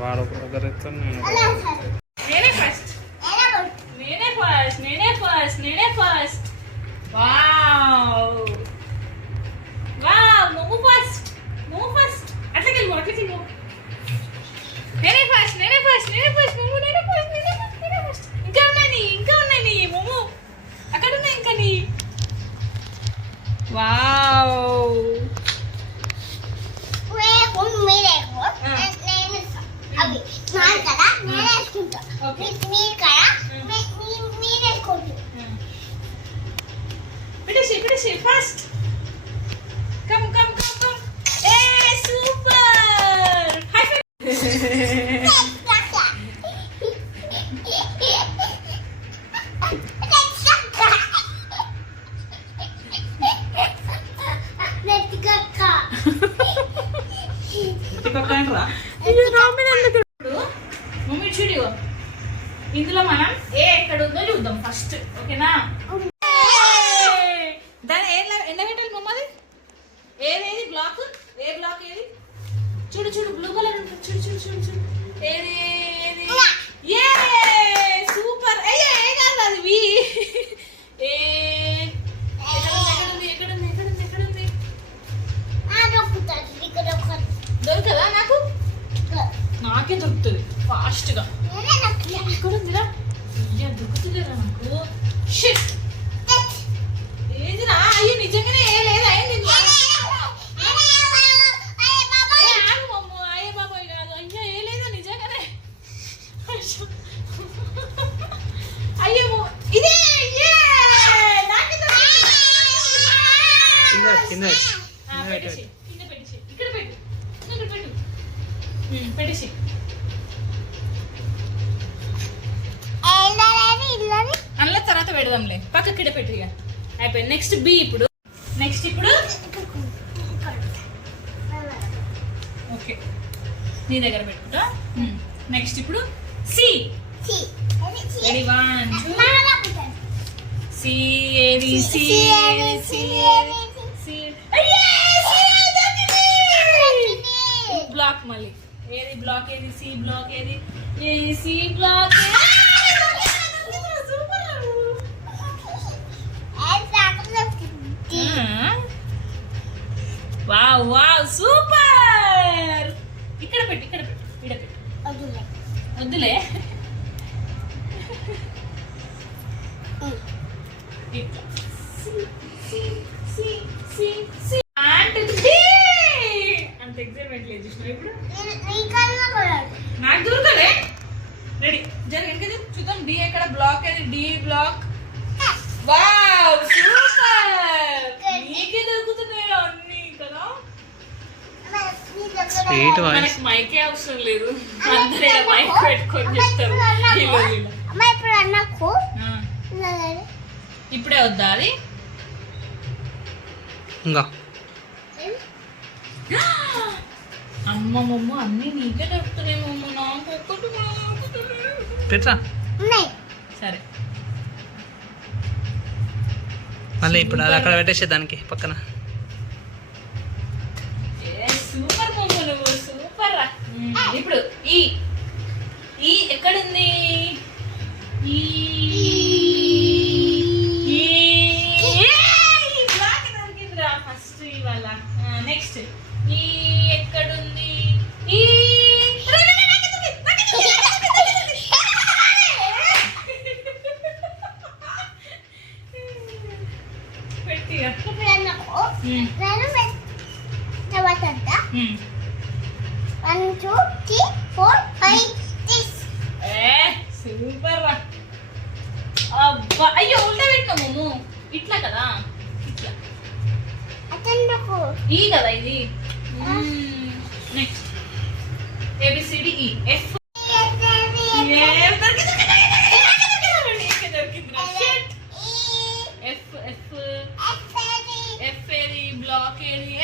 వాడు ఒకరితో నేనే ఫస్ట్. వావ్ నువ్వు ఫస్ట్ అట్లకి నేనే ఫస్ట్ ఇంకా ఉన్నాయి మొమ్ము అక్కడ ఉన్నాయి ఇంకా నీ. వావ్ పెట్టేసి ఫస్ట్ కమ్ ఏ సూపర్ హై మమ్మీ చూడు ఇందులో మనం ఏ ఎక్కడ ఉందో చూద్దాం ఫస్ట్. ఓకేనా? దాని ఎండ పెట్టాలి మమ్మది. ఏది బ్లాక్ ఏ బ్లాక్ ఏది చూడు బ్లూ కలర్ ఉంటుంది. చూడు ఏది ఏ సూపర్. అయ్యా ఏ కాదు అది వి. ఏ ఎక్కడుంది దొరకదా? నాకే దొరుకుతుంది ఫాస్ట్ గా. ఎక్కడుందిరా? దొరుకుతుందిరా నాకు. షిట్ ఏదిరా? అయ్యో నిజంగానే ఏ లేదా? అయ్యో బాబాయ్ కాదు. అయ్యో ఏ లేదా నిజంగానే. అయ్యో ఇదే పెట్టేసి అందులో తర్వాత పెడదాంలే. పక్కకిడ పెట్టి అయిపోయింది. Next B. ఇప్పుడు ఓకే నీ దగ్గర పెట్టుకుంటా. నెక్స్ట్ ఇప్పుడు సి. Ready 1 2 C. ఏది సి? బ్లాక్ మళ్ళీ ఏది బ్లాక్? ఏది సి బ్లాక్? ఏది సి బ్లాక్? Wow super. ఇక్కడ పెట్టు వద్దులే. అంత ఎగ్జైట్మెంట్ లేదు చూసిన. ఇప్పుడు నాకు దొరకలే. రెడీ జరిగింది కదా చూద్దాం. డి ఎక్కడ? బ్లాక్ ఏది? D block. Wow super. నీకే దొరుకుతున్నాయి అన్ని కదా. మనకి మైకే అవసరం లేదు. అందరూ మైక్ పెట్టుకొని చెప్తారు. ఇప్పుడే వద్దా అది? అమ్మమ్మ అన్ని నీకే దొరుకుతున్నాయి మమ్మ. నాకు ఒక్కటి పెట్టా సరే. మళ్ళీ ఇప్పుడు అది అక్కడ పెట్టేసే దానికి పక్కన. సూపర్ మమ్మ నువ్వు సూపర్. ఇప్పుడు ఈ ఎక్కడుంది? ఈ బ్లాక్ దొరికిందిరా ఫస్ట్ ఇవాళ. నెక్స్ట్ ఈ ఎక్కడుంది? ఈ సూపర్. అబ్బా అయ్యో ఉల్టా పెట్టినాము. ఇట్లా కదా? ఇట్లా ఈ కదా ఇది. Next A B C D E F. F ఏది? బ్లాక్ ఏది?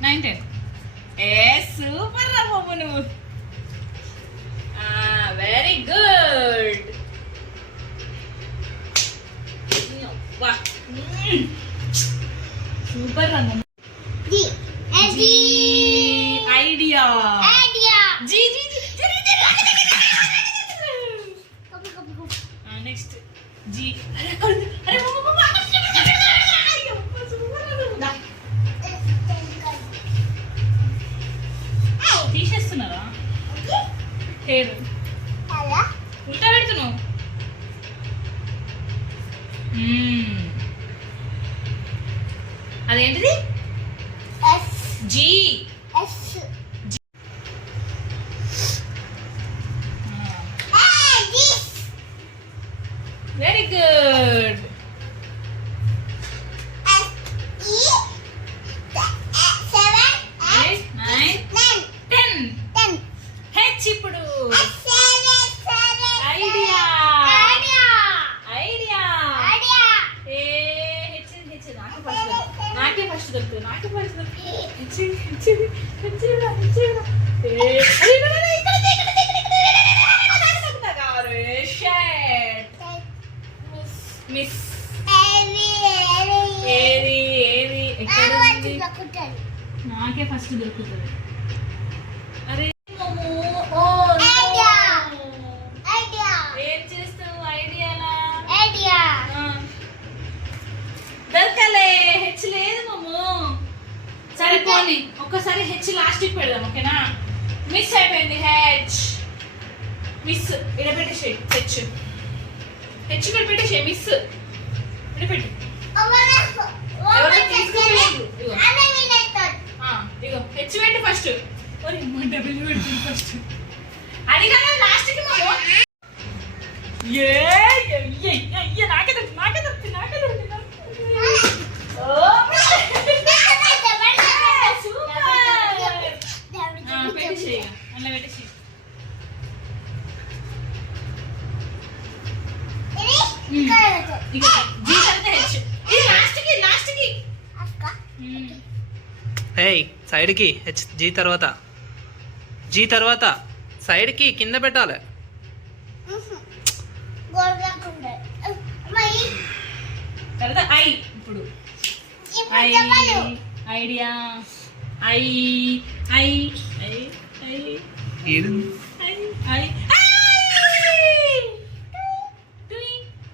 9 10 ఏ సూపర్ రా బాబు నువ్వు వెరీ గుడ్ సూపర్ రా idea G G next G అరే తీసేస్తున్నారా హెయిర్ ఉల్టా పెడుతున్నావు అదేంటిది జీ వెరీ గుడ్ 10 హెచ్ ఇప్పుడు ఐడియా ఐడియా ఏ హెచ్ హెచ్ నాకే ఫస్ట్ దొరుకుతుంది మిస్ ఏది ఏది ఎక్కడ నాకే ఫస్ట్ దొరుకుతుంది అరే ఏం చేస్తావు ఐడియా దొరకలే హెచ్ లేదు మమ్ము సరే పోనీ ఒక్కసారి హెచ్ లాస్ట్ పెడదాం ఓకేనా మిస్ అయిపోయింది హెచ్ మిస్ ఇక్కడ పెట్టేసి హెచ్ హెచ్ ఇక్కడ పెట్టేసి మిస్ ఇక్కడ పెట్టి ఇగో హెచ్ పెట్టి ఫస్ట్ డబుల్ పెడుతుంది ఫస్ట్ అది కదా లాస్ట్ కి మమ్ము నాకే దొరుకుతుంది పెట్టేసి అలా పెట్టేసి ఏయ్ సైడ్కి హెచ్ జీ తర్వాత సైడ్కి కింద పెట్టాలి తర్వాత ఐ ఇప్పుడు idea I I I I ఏడు ఐ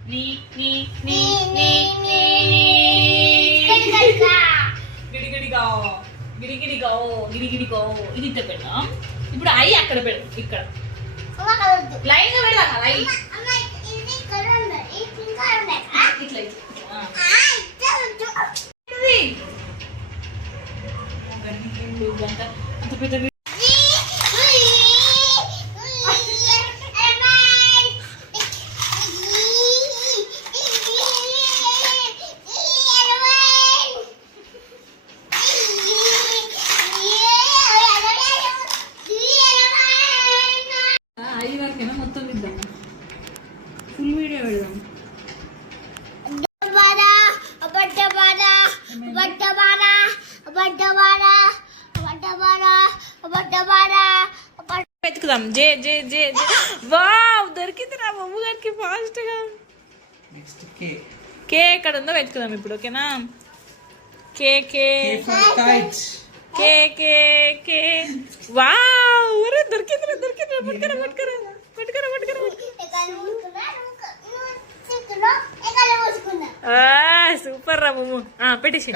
నీ నీ నీ నీ గిడిగిడిగా ఇది ఇట్లా పెడదాం ఇప్పుడు ఐ అక్కడ పెడదాం ఇక్కడ లైన్ గా పెడదాం కదా ఐ ఇట్లా అంత పెద్ద మొత్తం ఇద్దాం ఫుల్ వీడియో పెడదాం వెతుకుదాం జే జే జే వావ్ దొరికింది నా మమ్మ గారికి ఫాస్ట్ గా నెక్స్ట్ కే కే ఎక్కడ ఉందో వెతుకుదాం ఇప్పుడు ఓకేనా కే కే కే కే కే వావ్ ఒరే దొరికింది పట్టుకరా సూపర్ రా మమ్మ పెట్టేసి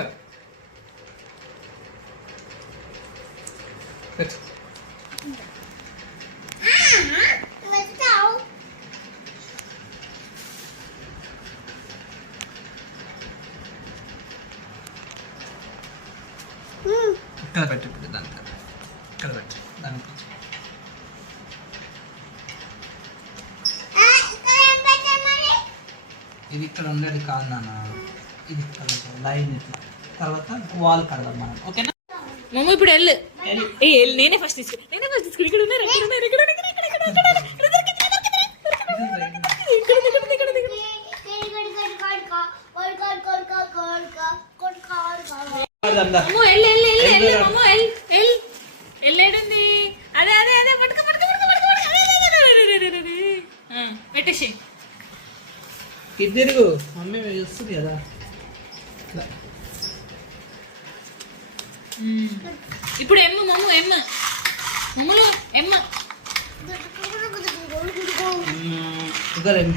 ఇక్కడ పెట్టు ఇప్పుడు దానికి ఇక్కడ పెట్టు దానికి ఇది ఇక్కడ ఉండేది కాదు నాన్న ఇది ఇక్కడ లైన్ ఇట్లా తర్వాత వాల్ కడదాం మనం ఓకేనా మమ్మ ఇప్పుడు వెళ్ళు నేనే ఫస్ట్ తీసుకుని ఇక్కడ ఉన్నారు ఆడదాం అమ్మో ఎల్లు ఎల్లు ఎల్లు ఎల్లు అమ్మో ఎల్ ఎల్ ఎల్లేడుంది అదే అదే అదే పట్టుకో పట్టుకో పట్టుకో పట్టుకో పెట్టేసి ఇది తిరుగు మమ్మీ వస్తుంది కదా ఇట్లా. ఇప్పుడు ఎమ్మ మమ్ము ఎమ్మ మమ్ములు ఎమ్మ కుదరం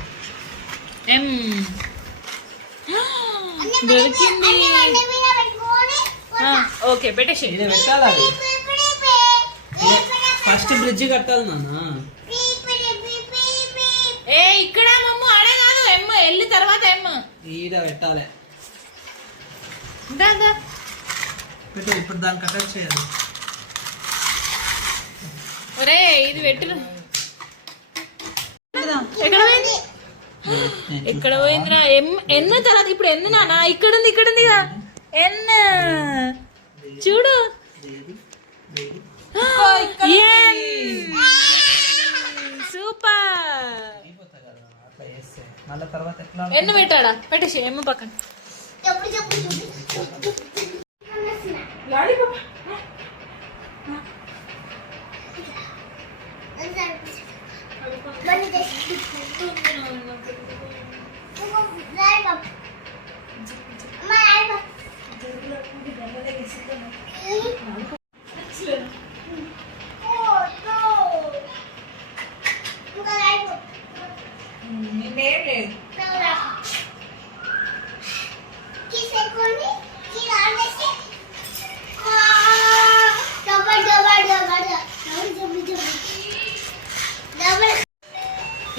ఎం దొరికింది ఓకే పెట్టేసి ఇది పెట్టాలి అది. ఫస్ట్ బ్రిడ్జ్ కట్టాలి నాన్న. ఏ ఇక్కడ మమ్ము ఆడే కాదు ఎమ్మ ఎల్లి తర్వాత ఎమ్మ ఈడ పెట్టాలి దా పెట్టు ఇప్పుడు దాన్ని కట్టలు చేయాలి. ఒరే ఇది పెట్టు ఎక్కడ పోయింది ఎక్కడ పోయిందిరా ఎన్న తర్వాత ఇప్పుడు ఎన్న నానా ఇక్కడ ఉంది ఇక ఎన్న చూడు సూపర్ అట్లా చేస్తే మళ్ళీ తర్వాత ఎట్లా ఎన్న పెట్టాడా పెట్టేసి ఎమ్మ పక్కన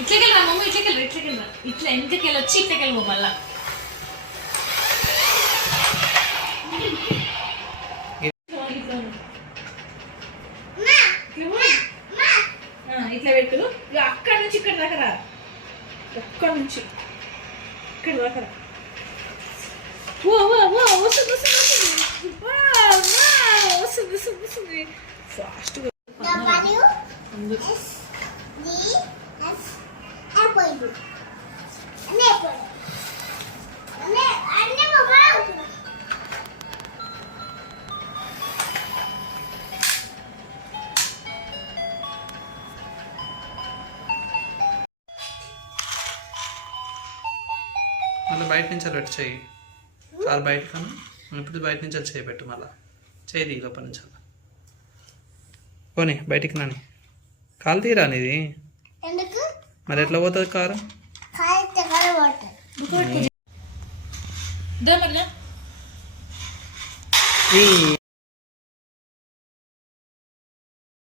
ఇట్లకెళ్ళరా మమ్మ ఇట్లకెళ్ళరా ఇట్లా ఎంతకెళ్ళి వచ్చి ఇట్లకెళ్ళి మళ్ళా ఇట్లా పెట్టు ఇక అక్కడి నుంచి ఇక్కడ దాకా రా అక్కడి నుంచి ఇక్కడ దాకా రా వస్తుంది వస్తుంది ఫాస్ట్గా మళ్ళీ బయట నుంచి అలా చెయ్యి కారు బయట కన్నా ఇప్పుడు బయట నుంచి అది చేయి పెట్టు మళ్ళీ చేయి దిగి లోపల నుంచి అలా పోనీ బయటికి నాని కాలు తీరా నీది మరి ఎట్లా పోతుంది కారు ఈ